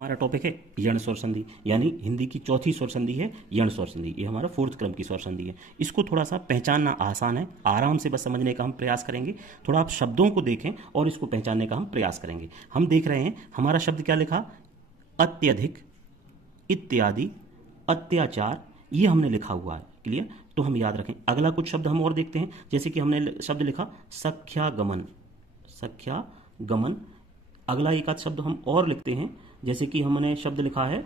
हमारा टॉपिक है यण स्वर संधि, यानी हिंदी की चौथी स्वर संधि है यण स्वर संधि। ये हमारा फोर्थ क्रम की स्वर संधि है। इसको थोड़ा सा पहचानना आसान है, आराम से बस समझने का हम प्रयास करेंगे। थोड़ा आप शब्दों को देखें और इसको पहचानने का हम प्रयास करेंगे। हम देख रहे हैं हमारा शब्द क्या लिखा, अत्यधिक, इत्यादि, अत्याचार, ये हमने लिखा हुआ है। क्लियर? तो हम याद रखें। अगला कुछ शब्द हम और देखते हैं, जैसे कि हमने शब्द लिखा सख्यागमन, सख्यागमन। अगला एक आध शब्द हम और लिखते हैं, जैसे कि हमने शब्द लिखा है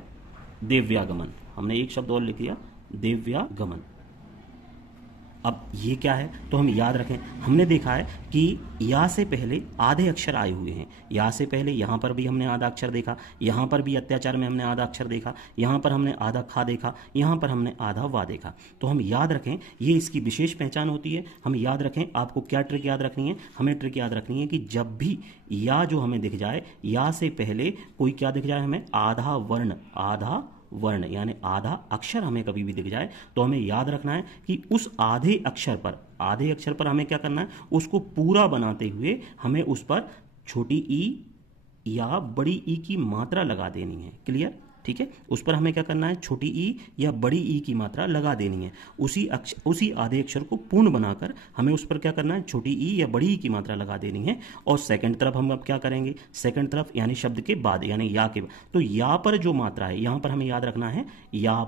देव्यागमन। हमने एक शब्द और लिख दिया, देव्यागमन। अब ये क्या है तो हम याद रखें। हमने देखा है कि या से पहले आधे अक्षर आए हुए हैं। या से पहले यहां पर भी हमने आधा अक्षर देखा, यहां पर भी अत्याचार में हमने आधा अक्षर देखा, यहां पर हमने आधा खा देखा, यहां पर हमने आधा वा देखा। तो हम याद रखें, ये इसकी विशेष पहचान होती है। हम याद रखें, आपको क्या ट्रिक याद रखनी है, हमें ट्रिक याद रखनी है कि जब भी या जो हमें दिख जाए, या से पहले कोई क्या दिख जाए, हमें आधा वर्ण, आधा वर्ण यानी आधा अक्षर हमें कभी भी दिख जाए, तो हमें याद रखना है कि उस आधे अक्षर पर हमें क्या करना है, उसको पूरा बनाते हुए हमें उस पर छोटी ई या बड़ी ई की मात्रा लगा देनी है। क्लियर? ठीक है, उस पर हमें क्या करना है, छोटी ई या बड़ी ई की मात्रा लगा देनी है। उसी आधे अक्षर को पूर्ण बनाकर हमें उस पर क्या करना है, छोटी ई या बड़ी ई की मात्रा लगा देनी है। और सेकंड तरफ हम अब क्या करेंगे, सेकंड तरफ यानी शब्द के बाद, यानी या के बाद। तो या पर जो मात्रा है, यहां पर हमें याद रखना है, या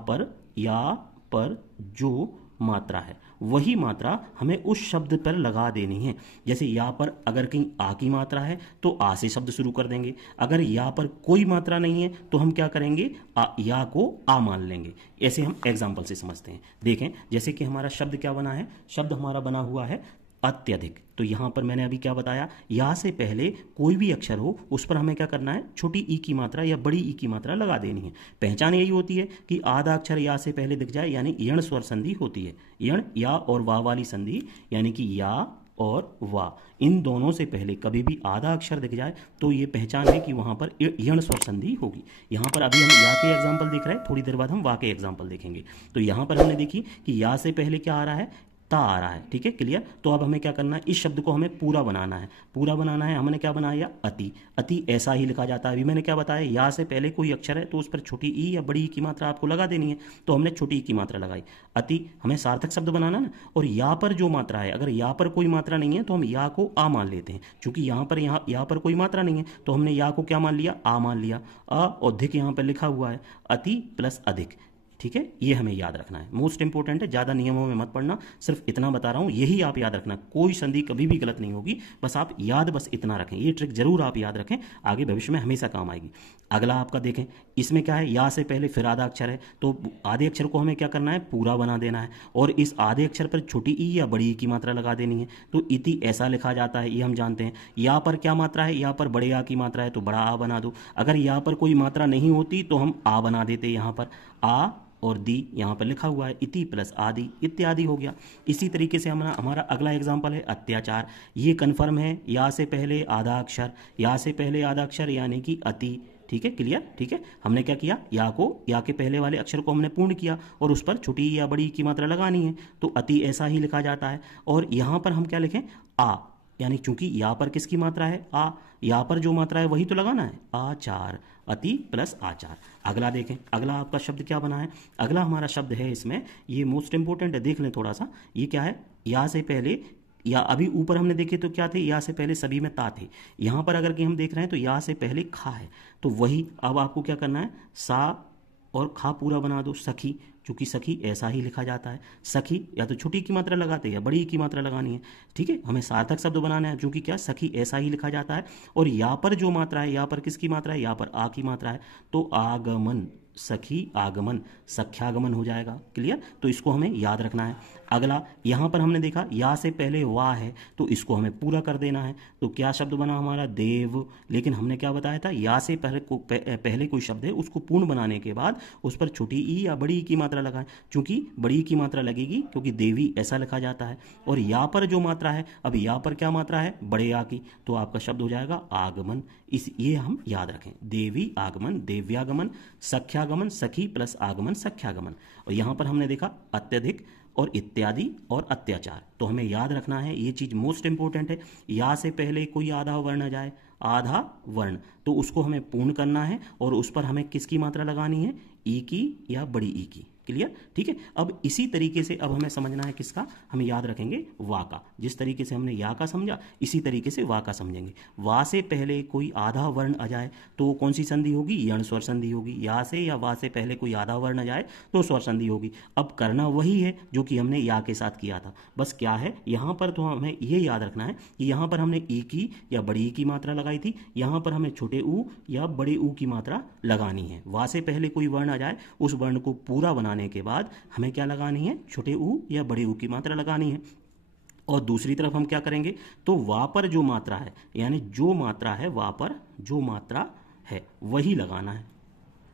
पर जो मात्रा है वही मात्रा हमें उस शब्द पर लगा देनी है। जैसे या पर अगर कहीं आ की मात्रा है तो आ से शब्द शुरू कर देंगे। अगर या पर कोई मात्रा नहीं है तो हम क्या करेंगे, या को आ मान लेंगे। ऐसे हम एग्जाम्पल से समझते हैं। देखें, जैसे कि हमारा शब्द क्या बना है, शब्द हमारा बना हुआ है अत्यधिक। तो यहां पर मैंने अभी क्या बताया, या से पहले कोई भी अक्षर हो उस पर हमें क्या करना है, छोटी ई की मात्रा या बड़ी ई की मात्रा लगा देनी है। पहचान यही होती है कि आधा अक्षर या से पहले दिख जाए, यानी यण स्वर संधि होती है। यण या और वाह वाली संधि, यानी कि या और वाह, इन दोनों से पहले कभी भी आधा अक्षर दिख जाए तो ये पहचान है कि वहां पर यण स्वर संधि होगी। यहां पर अभी हम या के एग्जाम्पल देख रहे हैं, थोड़ी देर बाद हम वाह के एग्जाम्पल देखेंगे। तो यहां पर हमने देखी कि या से पहले क्या आ रहा है, ता आ रहा है। ठीक है, क्लियर? तो अब हमें क्या करना है, इस शब्द को हमें पूरा बनाना है। पूरा बनाना है, हमने क्या बनाया, अति। अति ऐसा ही लिखा जाता है। अभी मैंने क्या बताया, या से पहले कोई अक्षर है तो उस पर छोटी ई या बड़ी ई की मात्रा आपको लगा देनी है। तो हमने छोटी ई की मात्रा लगाई। अति हमें सार्थक शब्द बनाना ना। और या पर जो मात्रा है, अगर या पर कोई मात्रा नहीं है तो हम या को आ मान लेते हैं। क्योंकि यहाँ पर कोई मात्रा नहीं है तो हमने या को क्या मान लिया, आ मान लिया। अ और धिक यहाँ पर लिखा हुआ है, अति प्लस अधिक। ठीक है, ये हमें याद रखना है, मोस्ट इंपोर्टेंट है। ज्यादा नियमों में मत पढ़ना, सिर्फ इतना बता रहा हूं, यही आप याद रखना। कोई संधि कभी भी गलत नहीं होगी, बस आप याद बस इतना रखें। ये ट्रिक जरूर आप याद रखें, आगे भविष्य में हमेशा काम आएगी। अगला आपका देखें, इसमें क्या है, या से पहले फिर आधा अक्षर है तो आधे अक्षर को हमें क्या करना है, पूरा बना देना है। और इस आधे अक्षर पर छोटी ई या बड़ी ई की मात्रा लगा देनी है। तो इति ऐसा लिखा जाता है, ये हम जानते हैं। या पर क्या मात्रा है, या पर बड़े आ की मात्रा है तो बड़ा आ बना दो। अगर या पर कोई मात्रा नहीं होती तो हम आ बना देते। यहाँ पर आ और दी यहां पर लिखा हुआ है, इति प्लस आदि, इत्यादि हो गया। इसी तरीके से हमारा अगला एग्जांपल है अत्याचार। ये कन्फर्म है, या से पहले आधा अक्षर, या से पहले आधा अक्षर यानी कि अति। ठीक है, क्लियर? ठीक है, हमने क्या किया, या के पहले वाले अक्षर को हमने पूर्ण किया और उस पर छोटी या बड़ी की मात्रा लगानी है। तो अति ऐसा ही लिखा जाता है। और यहां पर हम क्या लिखें, आ, यानी चूंकि या पर किसकी मात्रा है, आ, या पर जो मात्रा है वही तो लगाना है, आचार। अति प्लस आचार। अगला देखें, अगला आपका शब्द क्या बना है, अगला हमारा शब्द है इसमें, ये मोस्ट इंपोर्टेंट है, देख लें थोड़ा सा। ये क्या है, या से पहले, या अभी ऊपर हमने देखे तो क्या थे, या से पहले सभी में ता थे। यहां पर अगर कि हम देख रहे हैं तो या से पहले खा है। तो वही अब आपको क्या करना है, सा और खा पूरा बना दो, सखी। चूंकि सखी ऐसा ही लिखा जाता है। सखी या तो छोटी की मात्रा लगाते हैं या बड़ी की मात्रा लगानी है। ठीक है, हमें सार्थक शब्द बनाना है, चूंकि क्या, सखी ऐसा ही लिखा जाता है। और या पर जो मात्रा है, या पर किसकी मात्रा है, या पर आ की मात्रा है। तो आगमन, सखी आगमन, सख्यागमन हो जाएगा। क्लियर? तो इसको हमें याद रखना है। अगला यहां पर हमने देखा या से पहले वाह है तो इसको हमें पूरा कर देना है। तो क्या शब्द बना हमारा, देव। लेकिन हमने क्या बताया था, या से पहले कोई शब्द है उसको पूर्ण बनाने के बाद उस पर छोटी ई या बड़ी ई की मात्रा लगाएं। चूंकि बड़ी ई की मात्रा लगेगी क्योंकि देवी ऐसा लिखा जाता है। और या पर जो मात्रा है, अब या पर क्या मात्रा है, बड़े आ की, तो आपका शब्द हो जाएगा आगमन। ये हम याद रखें, देवी आगमन, देव्यागमन, सख्यागमन, सखी प्लस आगमन, सख्यागमन। और यहां पर हमने देखा अत्यधिक और इत्यादि और अत्याचार। तो हमें याद रखना है, ये चीज मोस्ट इंपोर्टेंट है। या से पहले कोई आधा वर्ण आ जाए, आधा वर्ण, तो उसको हमें पूर्ण करना है और उस पर हमें किसकी मात्रा लगानी है, ई की या बड़ी ई की। क्लियर, ठीक है। अब इसी तरीके से अब हमें समझना है किसका, हमें याद रखेंगे वा का। जिस तरीके से हमने या का समझा इसी तरीके से वा का समझेंगे। वा से पहले कोई आधा वर्ण आ जाए तो कौन सी संधि होगी, यण स्वर संधि होगी। या से या वा से पहले कोई आधा वर्ण आ जाए तो स्वर संधि होगी। अब करना वही है जो कि हमने या के साथ किया था, बस क्या है यहां पर तो हमें ये याद रखना है कि यहां पर हमने ई की या बड़ी ई की मात्रा लगाई थी, यहां पर हमें छोटे ऊ या बड़े ऊ की मात्रा लगानी है। वा से पहले कोई वर्ण आ जाए उस वर्ण को पूरा बनाने के बाद हमें क्या लगानी है, छोटे ऊ या बड़े ऊ की मात्रा लगानी है। और दूसरी तरफ हम क्या करेंगे, तो वा पर जो मात्रा है, यानी जो मात्रा है वा पर जो मात्रा है वही लगाना है।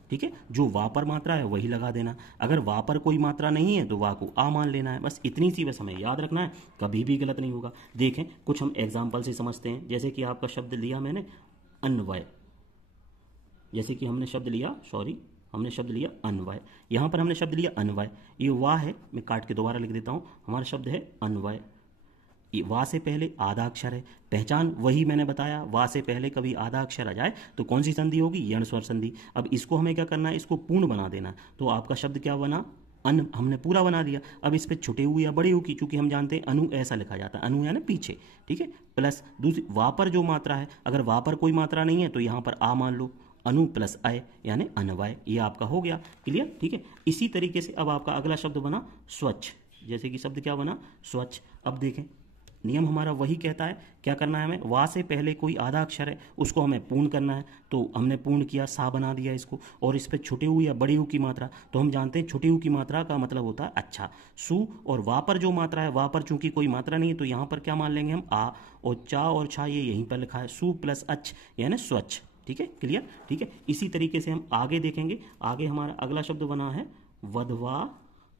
ठीक है, जो वा पर मात्रा है वही लगा देना। अगर वा पर कोई मात्रा नहीं है तो वा को आ मान लेना है। बस इतनी सी बस हमें याद रखना है, कभी भी गलत नहीं होगा। देखें कुछ हम एग्जाम्पल से समझते हैं। जैसे कि आपका शब्द लिया मैंने अन्वय, जैसे कि हमने शब्द लिया अन्वय। यहां पर हमने शब्द लिया अन्वय, ये वा है, मैं काट के दोबारा लिख देता हूं। हमारा शब्द है अन्वय, वा से पहले आधा अक्षर है, पहचान वही मैंने बताया, वा से पहले कभी आधा अक्षर आ जाए तो कौन सी संधि होगी, यण स्वर संधि। अब इसको हमें क्या करना है, इसको पूर्ण बना देना। तो आपका शब्द क्या बना, अन, हमने पूरा बना दिया। अब इस पे छुटे हुए या बड़े हु की, चूंकि हम जानते हैं अनु ऐसा लिखा जाता है, अनु यानी पीछे, ठीक है, प्लस दूसरी वा पर जो मात्रा है, अगर वा पर कोई मात्रा नहीं है तो यहां पर आ मान लो, अनु प्लस अय यानी अनवय, ये आपका हो गया। क्लियर, ठीक है। इसी तरीके से अब आपका अगला शब्द बना स्वच्छ। जैसे कि शब्द क्या बना, स्वच्छ। अब देखें नियम हमारा वही कहता है, क्या करना है हमें, वा से पहले कोई आधा अक्षर है उसको हमें पूर्ण करना है, तो हमने पूर्ण किया, सा बना दिया इसको। और इस पे छोटे ऊ या बड़े ऊ की मात्रा, तो हम जानते हैं छोटे ऊ की मात्रा का मतलब होता है अच्छा, सु। और वा पर जो मात्रा है, वा पर चूंकि कोई मात्रा नहीं है तो यहां पर क्या मान लेंगे हम, आ। और चा और छा ये यहीं पर लिखा है, सु प्लस अच्छ यानी स्वच्छ। ठीक है, क्लियर, ठीक है। इसी तरीके से हम आगे देखेंगे। आगे हमारा अगला शब्द बना है वधवा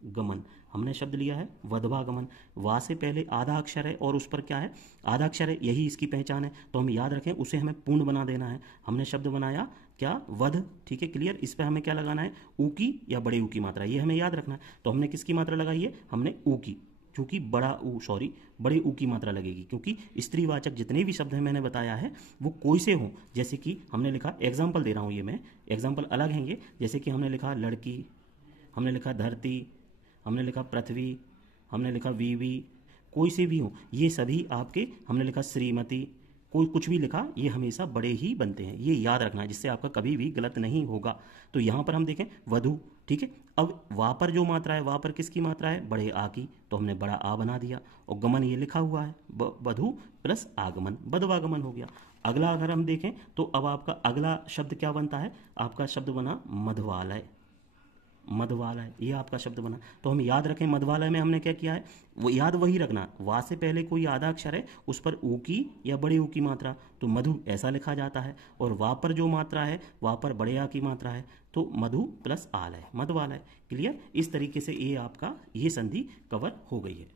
गमन। हमने शब्द लिया है वधवा गमन, वा से पहले आधा अक्षर है और उस पर क्या है, आधा अक्षर है, यही इसकी पहचान है। तो हम याद रखें उसे हमें पूर्ण बना देना है। हमने शब्द बनाया क्या, वध। ठीक है, क्लियर। इस पर हमें क्या लगाना है, ऊ की या बड़े ऊ की मात्रा, ये हमें याद रखना है। तो हमने किसकी मात्रा लगाई है, हमने ऊ की, क्योंकि बड़े ऊ की मात्रा लगेगी, क्योंकि स्त्रीवाचक जितने भी शब्द हैं मैंने बताया है वो कोई से हों। जैसे कि हमने लिखा, एग्जाम्पल दे रहा हूं, ये मैं एग्जाम्पल अलग हैं ये। जैसे कि हमने लिखा लड़की, हमने लिखा धरती, हमने लिखा पृथ्वी, हमने लिखा वीवी, कोई से भी हो, ये सभी आपके, हमने लिखा श्रीमती, कोई कुछ भी लिखा, ये हमेशा बड़े ही बनते हैं। ये याद रखना है, जिससे आपका कभी भी गलत नहीं होगा। तो यहां पर हम देखें वधु, ठीक है। अब वा पर जो मात्रा है, वा पर किसकी मात्रा है, बड़े आ की, तो हमने बड़ा आ बना दिया। और गमन ये लिखा हुआ है, वधु प्लस आगमन, बधवागमन हो गया। अगला अगर हम देखें तो अब आपका अगला शब्द क्या बनता है, आपका शब्द बना मधवालय। मधवालय ये आपका शब्द बना। तो हम याद रखें मधवालय में हमने क्या किया है, वो याद वही रखना, वा से पहले कोई आधा अक्षर है उस पर ऊ की या बड़े ऊ की मात्रा, तो मधु ऐसा लिखा जाता है। और वा पर जो मात्रा है, वा पर बड़े आ की मात्रा है, तो मधु प्लस आलय, मधवालय। क्लियर, इस तरीके से ये आपका ये संधि कवर हो गई है।